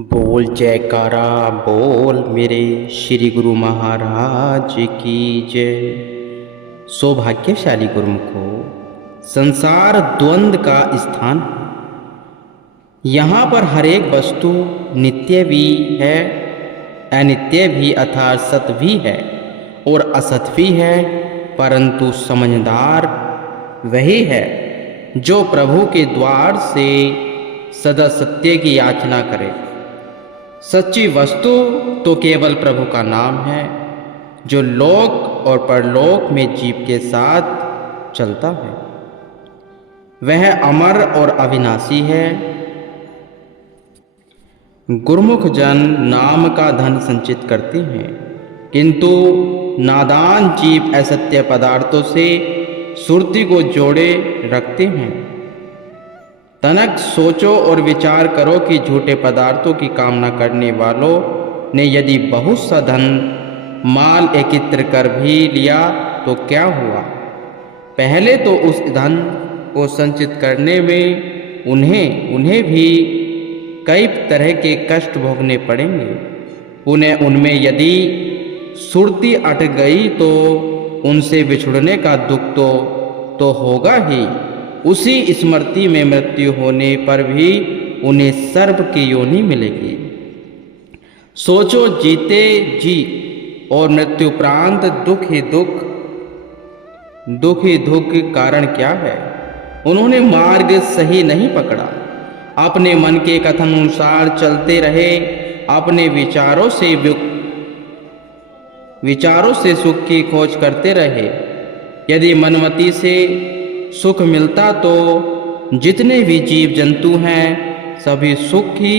बोल जयकारा बोल मेरे श्री गुरु महाराज की जय। सौभाग्यशाली गुरुमुखो, संसार द्वंद्व का स्थान है। यहाँ पर हर एक वस्तु नित्य भी है, अनित्य भी अर्थात सत भी है और असत भी है, परंतु समझदार वही है जो प्रभु के द्वार से सदा सत्य की याचना करे। सच्ची वस्तु तो केवल प्रभु का नाम है, जो लोक और परलोक में जीव के साथ चलता है। वह अमर और अविनाशी है। गुरुमुख जन नाम का धन संचित करते हैं, किंतु नादान जीव असत्य पदार्थों से सुरती को जोड़े रखते हैं। तनक सोचो और विचार करो कि झूठे पदार्थों की कामना करने वालों ने यदि बहुत सा धन माल एकत्र कर भी लिया तो क्या हुआ। पहले तो उस धन को संचित करने में उन्हें भी कई तरह के कष्ट भोगने पड़ेंगे। उन्हें उनमें यदि सुरती अट गई तो उनसे बिछुड़ने का दुख तो होगा ही। उसी स्मृति में मृत्यु होने पर भी उन्हें सर्प की योनि मिलेगी। सोचो, जीते जी और मृत्युपरांत दुख ही दुख कारण क्या है। उन्होंने मार्ग सही नहीं पकड़ा, अपने मन के कथन अनुसार चलते रहे, अपने विचारों से सुख की खोज करते रहे। यदि मनमति से सुख मिलता तो जितने भी जीव जंतु हैं सभी सुख ही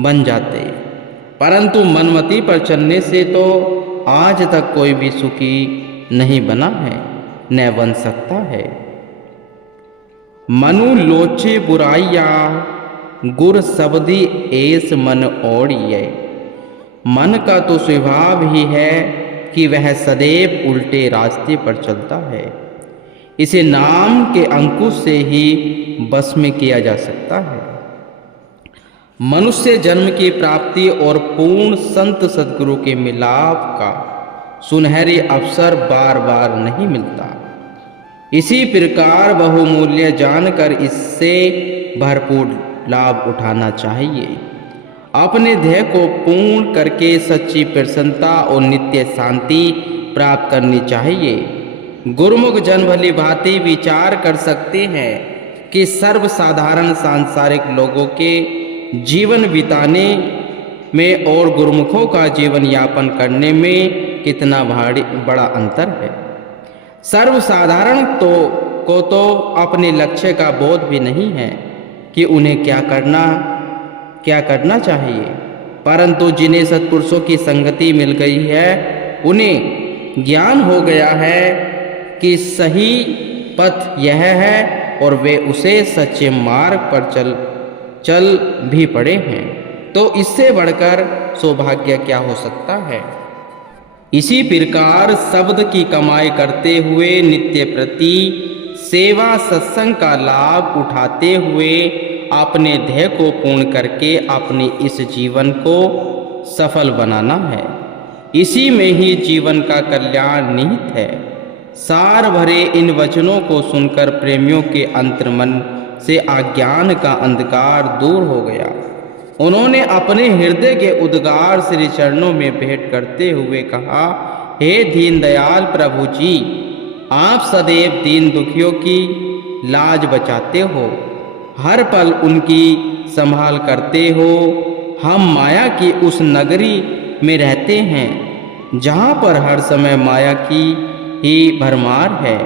बन जाते, परंतु मनमति पर चलने से तो आज तक कोई भी सुखी नहीं बना है, न बन सकता है। मनु लोचे बुराइया गुर सबदी एस मन ओढ़िए। मन का तो स्वभाव ही है कि वह सदैव उल्टे रास्ते पर चलता है। इसे नाम के अंकुश से ही बस में किया जा सकता है। मनुष्य जन्म की प्राप्ति और पूर्ण संत सद्गुरु के मिलाप का सुनहरी अवसर बार बार नहीं मिलता। इसी प्रकार बहुमूल्य जानकर इससे भरपूर लाभ उठाना चाहिए। अपने ध्येय को पूर्ण करके सच्ची प्रसन्नता और नित्य शांति प्राप्त करनी चाहिए। गुरुमुख जन भली भांति विचार कर सकते हैं कि सर्वसाधारण सांसारिक लोगों के जीवन बिताने में और गुरुमुखों का जीवन यापन करने में कितना बड़ा अंतर है। सर्वसाधारण को तो अपने लक्ष्य का बोध भी नहीं है कि उन्हें क्या करना चाहिए, परंतु जिन्हें सत्पुरुषों की संगति मिल गई है उन्हें ज्ञान हो गया है कि सही पथ यह है और वे उसे सच्चे मार्ग पर चल भी पड़े हैं। तो इससे बढ़कर सौभाग्य क्या हो सकता है। इसी प्रकार शब्द की कमाई करते हुए नित्य प्रति सेवा सत्संग का लाभ उठाते हुए अपने ध्येय को पूर्ण करके अपने इस जीवन को सफल बनाना है। इसी में ही जीवन का कल्याण निहित है। सार भरे इन वचनों को सुनकर प्रेमियों के अंतर्मन से अज्ञान का अंधकार दूर हो गया। उन्होंने अपने हृदय के उद्गार श्री चरणों में भेंट करते हुए कहा, हे दीन दयाल प्रभु जी, आप सदैव दीन दुखियों की लाज बचाते हो, हर पल उनकी संभाल करते हो। हम माया की उस नगरी में रहते हैं जहाँ पर हर समय माया की ही भरमार है।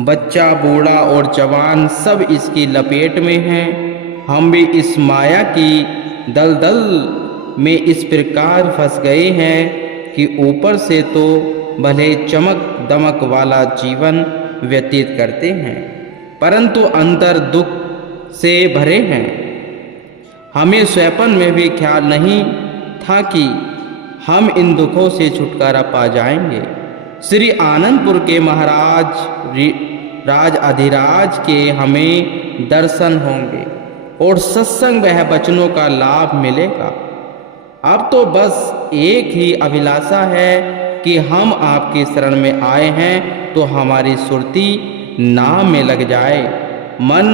बच्चा बूढ़ा और जवान सब इसकी लपेट में हैं। हम भी इस माया की दलदल में इस प्रकार फंस गए हैं कि ऊपर से तो भले चमक दमक वाला जीवन व्यतीत करते हैं, परंतु अंतर दुख से भरे हैं। हमें स्वयं में भी ख्याल नहीं था कि हम इन दुखों से छुटकारा पा जाएंगे। श्री आनंदपुर के महाराज राज अधिराज के हमें दर्शन होंगे और सत्संग वह वचनों का लाभ मिलेगा। अब तो बस एक ही अभिलाषा है कि हम आपकी शरण में आए हैं तो हमारी सुरती नाम में लग जाए, मन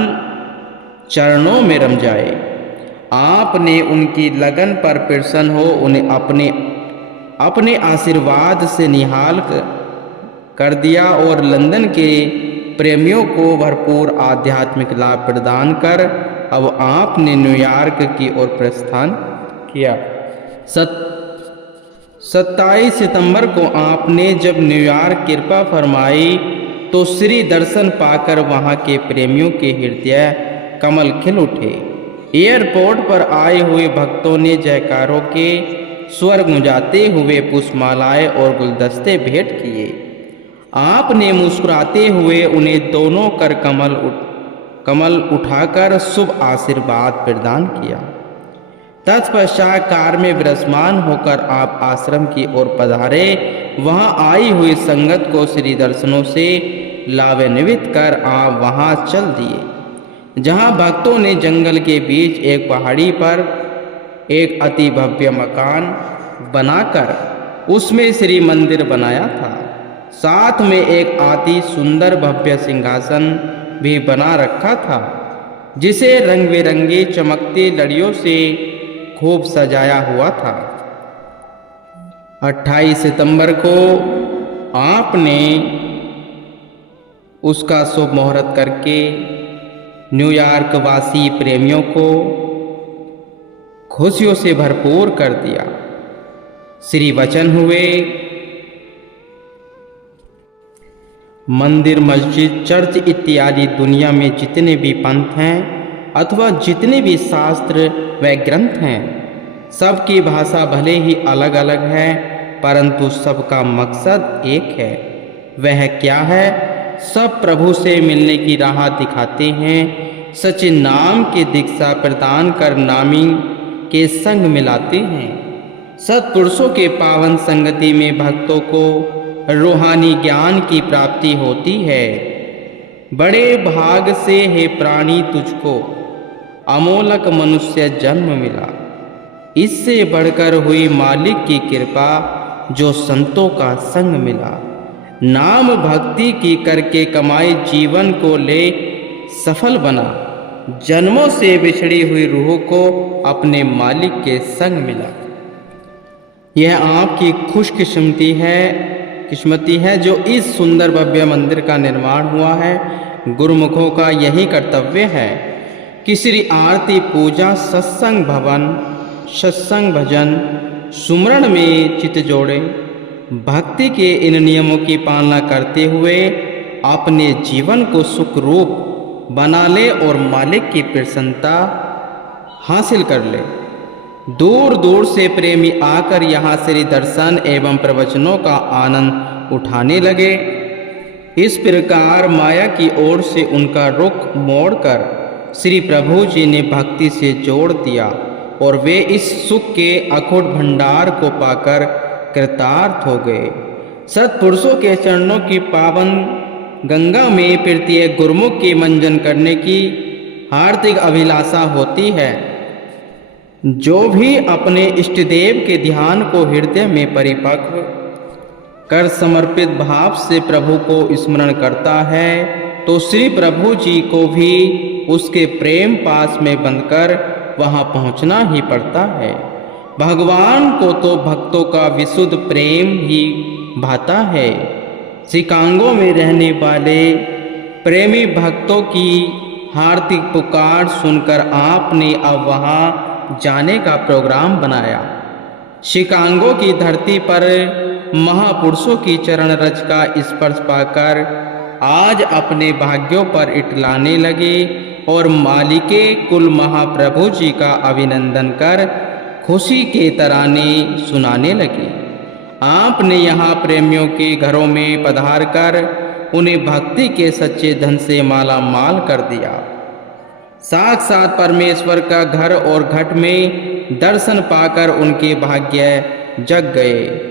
चरणों में रम जाए। आपने उनकी लगन पर प्रसन्न हो उन्हें अपने आशीर्वाद से निहाल कर दिया और लंदन के प्रेमियों को भरपूर आध्यात्मिक लाभ प्रदान कर अब आपने न्यूयॉर्क की ओर प्रस्थान किया। 27 सितंबर को आपने जब न्यूयॉर्क कृपा फरमाई तो श्री दर्शन पाकर वहां के प्रेमियों के हृदय कमल खिल उठे। एयरपोर्ट पर आए हुए भक्तों ने जयकारों के स्वर गुंजाते हुए पुष्पमालाएं और गुलदस्ते भेंट किए। आपने मुस्कुराते हुए उन्हें दोनों कर कमल उठाकर शुभ आशीर्वाद प्रदान किया। तत्पश्चात कार में विराजमान होकर आप आश्रम की ओर पधारे। वहां आई हुई संगत को श्री दर्शनों से लाभान्वित कर आप वहां चल दिए, जहां भक्तों ने जंगल के बीच एक पहाड़ी पर एक अति भव्य मकान बनाकर उसमें श्री मंदिर बनाया था। साथ में एक अति सुंदर भव्य सिंहासन भी बना रखा था, जिसे रंग बिरंगी चमकती लड़ियों से खूब सजाया हुआ था। 28 सितंबर को आपने उसका शुभ मुहूर्त करके न्यूयॉर्क वासी प्रेमियों को खुशियों से भरपूर कर दिया। श्री वचन हुए। मंदिर, मस्जिद, चर्च इत्यादि दुनिया में जितने भी पंथ हैं अथवा जितने भी शास्त्र व ग्रंथ हैं, सबकी भाषा भले ही अलग अलग है, परंतु सबका मकसद एक है। वह क्या है? सब प्रभु से मिलने की राह दिखाते हैं। सच्चे नाम की दीक्षा प्रदान कर नामी के संग मिलाते हैं। सत्पुरुषों के पावन संगति में भक्तों को रूहानी ज्ञान की प्राप्ति होती है। बड़े भाग से हे प्राणी तुझको अमोलक मनुष्य जन्म मिला। इससे बढ़कर हुई मालिक की कृपा जो संतों का संग मिला। नाम भक्ति की करके कमाई जीवन को ले सफल बना। जन्मों से बिछड़ी हुई रूह को अपने मालिक के संग मिला। यह आपकी किस्मती है जो इस सुंदर भव्य मंदिर का निर्माण हुआ है। गुरुमुखों का यही कर्तव्य है कि श्री आरती, पूजा, सत्संग भजन, सुमरण में चित जोड़े। भक्ति के इन नियमों की पालना करते हुए अपने जीवन को सुखरूप बना ले और मालिक की प्रसन्नता हासिल कर ले। दूर दूर से प्रेमी आकर यहाँ श्री दर्शन एवं प्रवचनों का आनंद उठाने लगे। इस प्रकार माया की ओर से उनका रुख मोड़कर श्री प्रभु जी ने भक्ति से जोड़ दिया और वे इस सुख के अखुट भंडार को पाकर कृतार्थ हो गए। सत्पुरुषों के चरणों की पावन गंगा में प्रत्येक गुरुमुख की मंजन करने की हार्दिक अभिलाषा होती है। जो भी अपने इष्टदेव के ध्यान को हृदय में परिपक्व कर समर्पित भाव से प्रभु को स्मरण करता है, तो श्री प्रभु जी को भी उसके प्रेम पास में बंधकर वहां पहुंचना ही पड़ता है। भगवान को तो भक्तों का विशुद्ध प्रेम ही भाता है। शिकागो में रहने वाले प्रेमी भक्तों की हार्दिक पुकार सुनकर आपने अब वहां जाने का प्रोग्राम बनाया। शिकागो की धरती पर महापुरुषों की चरण रज का स्पर्श पाकर आज अपने भाग्यों पर इटलाने लगे और मालिके कुल महाप्रभु जी का अभिनंदन कर खुशी के तराने सुनाने लगे। आपने यहाँ प्रेमियों के घरों में पधार कर उन्हें भक्ति के सच्चे धन से माला माल कर दिया। साक्षात परमेश्वर का घर और घट में दर्शन पाकर उनके भाग्य जग गए।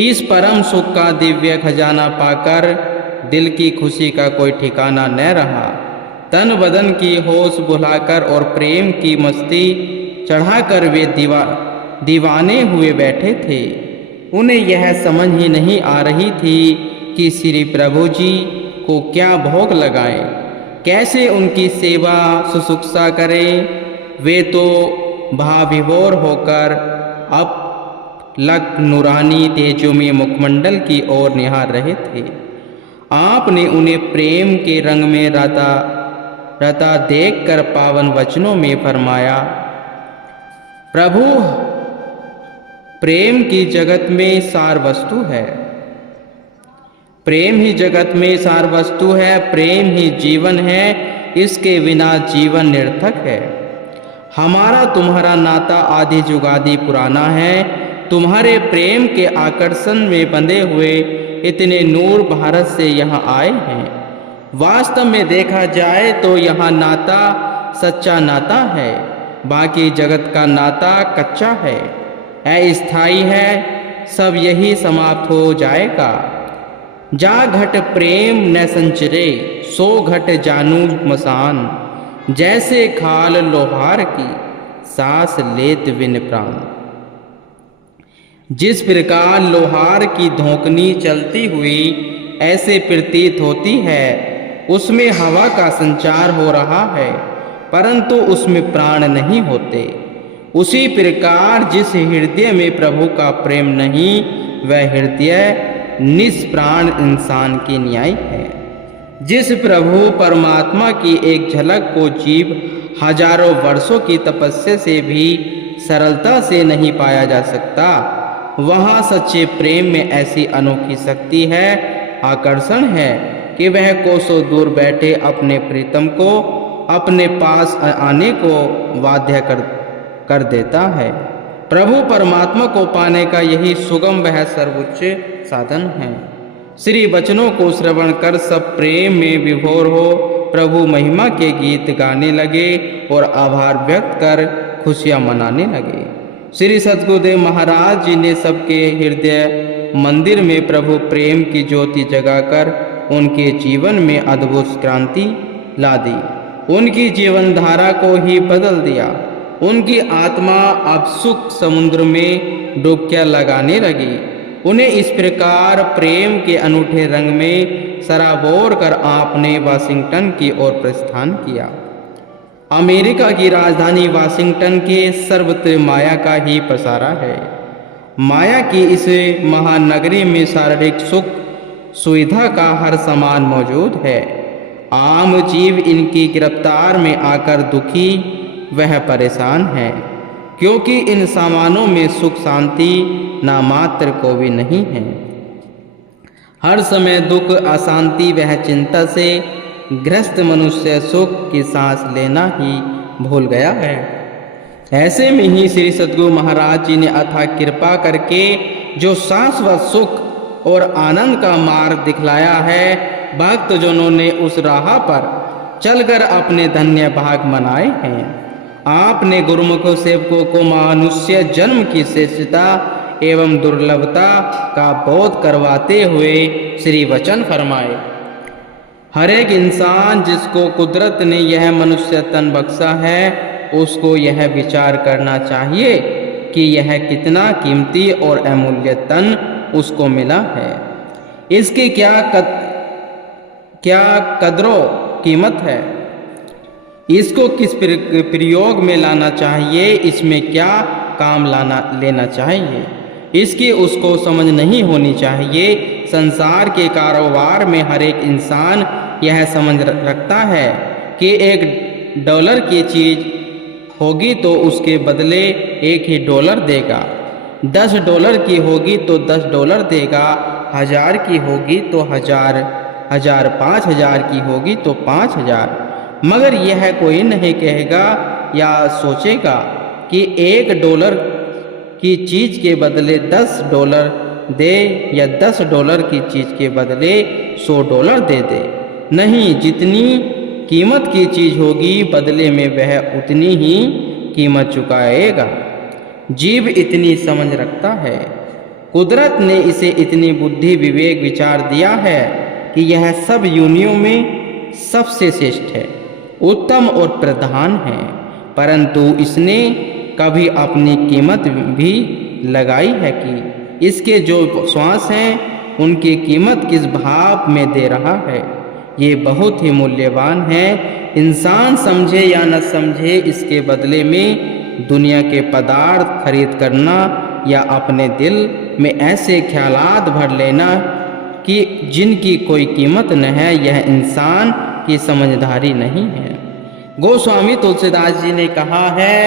इस परम सुख का दिव्य खजाना पाकर दिल की खुशी का कोई ठिकाना न रहा। तन बदन की होश भुलाकर और प्रेम की मस्ती चढ़ाकर वे दीवाने हुए बैठे थे। उन्हें यह समझ ही नहीं आ रही थी कि श्री प्रभु जी को क्या भोग लगाएं, कैसे उनकी सेवा शुश्रूषा करें। वे तो भाविभोर होकर अब लक नूरानी तेजोमय मुखमंडल की ओर निहार रहे थे। आपने उन्हें प्रेम के रंग में रता देखकर पावन वचनों में फरमाया, प्रभु प्रेम की जगत में सार वस्तु है, प्रेम ही जगत में सार वस्तु है, प्रेम ही जीवन है, इसके बिना जीवन निर्थक है। हमारा तुम्हारा नाता आदि जुगादि पुराना है। तुम्हारे प्रेम के आकर्षण में बंधे हुए इतने नूर भारत से यहाँ आए हैं। वास्तव में देखा जाए तो यहाँ नाता सच्चा नाता है, बाकी जगत का नाता कच्चा है, अस्थायी है, सब यही समाप्त हो जाएगा। जा घट प्रेम न संचरे, सो घट जानू मसान, जैसे खाल लोहार की सांस लेत बिन प्राण। जिस प्रकार लोहार की धोकनी चलती हुई ऐसे प्रतीत होती है, उसमें हवा का संचार हो रहा है, परंतु उसमें प्राण नहीं होते। उसी प्रकार जिस हृदय में प्रभु का प्रेम नहीं, वह हृदय निष्प्राण इंसान की न्याय है। जिस प्रभु परमात्मा की एक झलक को जीव हजारों वर्षों की तपस्या से भी सरलता से नहीं पाया जा सकता, वहाँ सच्चे प्रेम में ऐसी अनोखी शक्ति है, आकर्षण है कि वह कोसों दूर बैठे अपने प्रीतम को अपने पास आने को बाध्य कर देता है। प्रभु परमात्मा को पाने का यही सुगम वह सर्वोच्च साधन है। श्री वचनों को श्रवण कर सब प्रेम में विभोर हो प्रभु महिमा के गीत गाने लगे और आभार व्यक्त कर खुशियां मनाने लगे। श्री सद्गुरुदेव महाराज जी ने सबके हृदय मंदिर में प्रभु प्रेम की ज्योति जगाकर उनके जीवन में अद्भुत क्रांति ला दी, उनकी जीवन धारा को ही बदल दिया। उनकी आत्मा अब सुख समुद्र में डुबकियां लगाने लगी। उन्हें इस प्रकार प्रेम के अनूठे रंग में सराबोर कर आपने वाशिंगटन की ओर प्रस्थान किया। अमेरिका की राजधानी वाशिंगटन के सर्वत्र माया का ही पसारा है। माया की इस महानगरी में शारीरिक सुख सुविधा का हर सामान मौजूद है। आम जीव इनकी गिरफ्तार में आकर दुखी वह परेशान है, क्योंकि इन सामानों में सुख शांति नामात्र को भी नहीं है। हर समय दुख अशांति वह चिंता से ग्रस्त मनुष्य सुख की सांस लेना ही भूल गया है। ऐसे में ही श्री सद्गुरु महाराज जी ने अथाह कृपा करके जो शाश्वत सुख और आनंद का मार्ग दिखलाया है, भक्तजनों ने उस राह पर चलकर अपने धन्य भाग मनाए हैं। आपने गुरुमुख सेवकों को मनुष्य जन्म की श्रेष्ठता एवं दुर्लभता का बोध करवाते हुए श्री वचन फरमाए। हर एक इंसान जिसको कुदरत ने यह मनुष्य तन बख्शा है, उसको यह विचार करना चाहिए कि यह कितना कीमती और अमूल्य तन उसको मिला है। इसकी क्या कदरो कीमत है, इसको किस प्रयोग में लाना चाहिए, इसमें क्या काम लेना चाहिए, इसकी उसको समझ नहीं होनी चाहिए। संसार के कारोबार में हर एक इंसान यह समझ रखता है कि $1 की चीज़ होगी तो उसके बदले $1 देगा, $10 की होगी तो $10 देगा, 1000 की होगी तो 1000, 5000 की होगी तो 5000। मगर यह कोई नहीं कहेगा या सोचेगा कि $1 की चीज़ के बदले $10 दे या $10 की चीज़ के बदले $100 दे दे। नहीं, जितनी कीमत की चीज़ होगी बदले में वह उतनी ही कीमत चुकाएगा। जीव इतनी समझ रखता है। कुदरत ने इसे इतनी बुद्धि विवेक विचार दिया है कि यह सब योनियों में सबसे श्रेष्ठ है। उत्तम और प्रधान है, परंतु इसने कभी अपनी कीमत भी लगाई है कि इसके जो श्वास हैं उनकी कीमत किस भाव में दे रहा है। ये बहुत ही मूल्यवान है। इंसान समझे या न समझे, इसके बदले में दुनिया के पदार्थ खरीद करना या अपने दिल में ऐसे ख्यालात भर लेना कि जिनकी कोई कीमत न है, यह इंसान की समझदारी नहीं है। गोस्वामी तुलसीदास जी ने कहा है,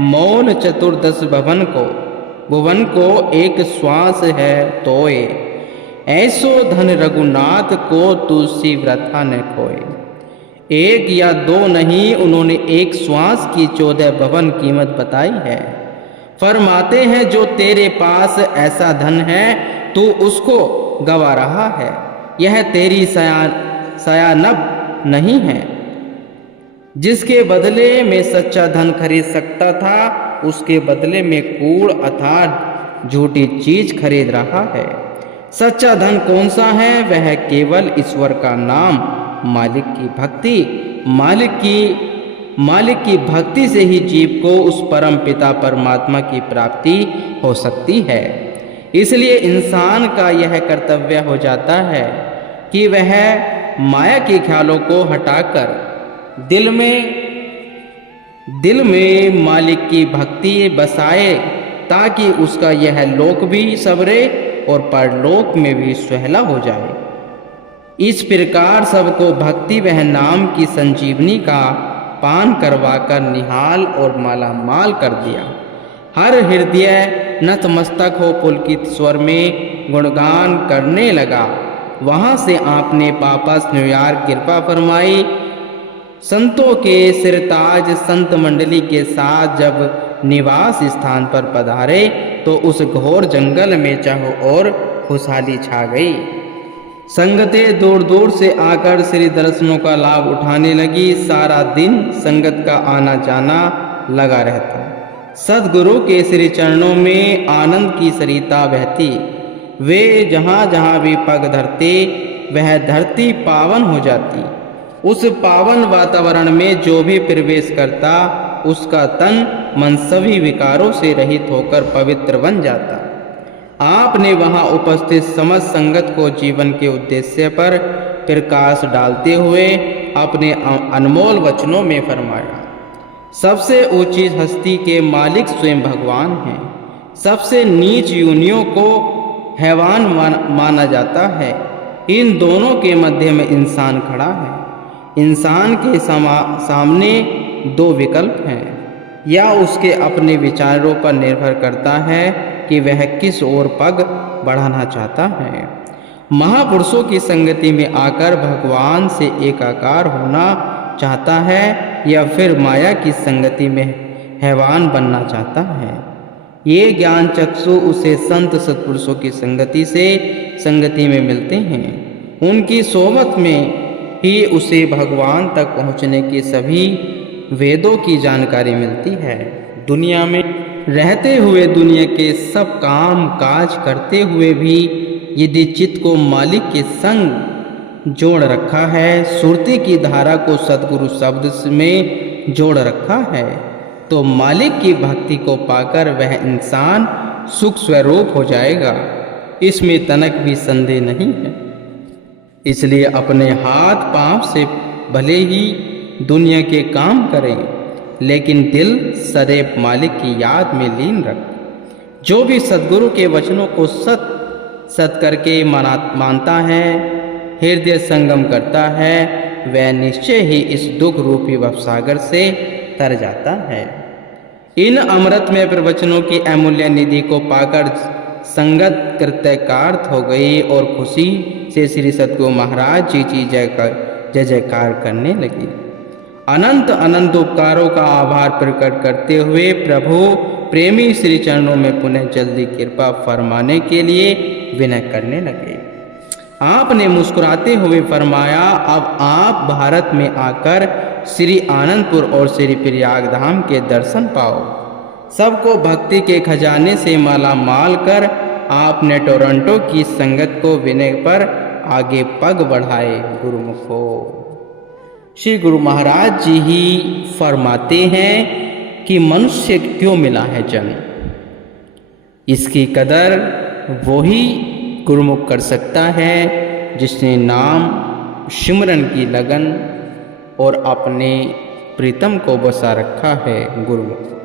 मौन चतुर्दश भुवन को एक श्वास है तोय, ऐसो धन रघुनाथ को तुलसी वृथा न खोए। एक या दो नहीं, उन्होंने एक श्वास की 14 भवन कीमत बताई है। फरमाते हैं, जो तेरे पास ऐसा धन है तू उसको गवा रहा है, यह तेरी सयानब नहीं है। जिसके बदले में सच्चा धन खरीद सकता था, उसके बदले में कूड़ अर्थात झूठी चीज खरीद रहा है। सच्चा धन कौन सा है? वह केवल ईश्वर का नाम, मालिक की भक्ति। मालिक की भक्ति से ही जीव को उस परम पिता परमात्मा की प्राप्ति हो सकती है। इसलिए इंसान का यह कर्तव्य हो जाता है कि वह माया के ख्यालों को हटाकर दिल में मालिक की भक्ति बसाए, ताकि उसका यह लोक भी सवरे और परलोक में भी सुहला हो जाए। इस प्रकार सबको भक्ति वह नाम की संजीवनी का पान करवाकर निहाल और मालामाल कर दिया। हर हृदय नतमस्तक हो पुलकित स्वर में गुणगान करने लगा। वहां से आपने वापस न्यूयॉर्क कृपा फरमाई। संतों के सिरताज संत मंडली के साथ जब निवास स्थान पर पधारे तो उस घोर जंगल में चारों ओर खुशहाली छा गई। संगतें दूर दूर से आकर श्री दर्शनों का लाभ उठाने लगी। सारा दिन संगत का आना जाना लगा रहता। सद्गुरु के श्री चरणों में आनंद की सरिता बहती। वे जहाँ जहाँ भी पग धरते वह धरती पावन हो जाती। उस पावन वातावरण में जो भी प्रवेश करता उसका तन मन सभी विकारों से रहित होकर पवित्र बन जाता। आपने वहां उपस्थित समस्त संगत को जीवन के उद्देश्य पर प्रकाश डालते हुए अपने अनमोल वचनों में फरमाया, सबसे ऊंची हस्ती के मालिक स्वयं भगवान हैं। सबसे नीच योनियों को हैवान माना जाता है। इन दोनों के मध्य में इंसान खड़ा है। इंसान के सामने दो विकल्प हैं, या उसके अपने विचारों पर निर्भर करता है कि वह किस ओर पग बढ़ाना चाहता है। महापुरुषों की संगति में आकर भगवान से एकाकार होना चाहता है, या फिर माया की संगति में हैवान बनना चाहता है। ये ज्ञान चक्षु उसे संत सत्पुरुषों की संगति में मिलते हैं। उनकी सोबत में ही उसे भगवान तक पहुँचने की सभी वेदों की जानकारी मिलती है। दुनिया में रहते हुए दुनिया के सब काम काज करते हुए भी यदि चित्त को मालिक के संग जोड़ रखा है, सुरती की धारा को सद्गुरु शब्द में जोड़ रखा है, तो मालिक की भक्ति को पाकर वह इंसान सुख स्वरूप हो जाएगा। इसमें तनक भी संदेह नहीं है। इसलिए अपने हाथ पांव से भले ही दुनिया के काम करें, लेकिन दिल सदैव मालिक की याद में लीन रख। जो भी सद्गुरु के वचनों को सत करके मानता है, हृदय संगम करता है, वह निश्चय ही इस दुख रूपी भवसागर से तर जाता है। इन अमृत में प्रवचनों की अमूल्य निधि को पाकर संगत कृतकार्थ हो गई और खुशी से श्री सद्गुरु महाराज जी की जय जयकार करने लगी। अनंत अनंत उपकारों का आभार प्रकट करते हुए प्रभु प्रेमी श्री चरणों में पुनः जल्दी कृपा फरमाने के लिए विनय करने लगे। आपने मुस्कुराते हुए फरमाया, अब आप भारत में आकर श्री आनंदपुर और श्री प्रयाग धाम के दर्शन पाओ। सबको भक्ति के खजाने से माला माल कर आपने टोरंटो की संगत को विनय पर आगे पग बढ़ाए। गुरुमुखो श्री गुरु महाराज जी ही फरमाते हैं कि मनुष्य क्यों मिला है जन्म। इसकी कदर वही गुरुमुख कर सकता है जिसने नाम सिमरन की लगन और अपने प्रीतम को बसा रखा है गुरुमुख।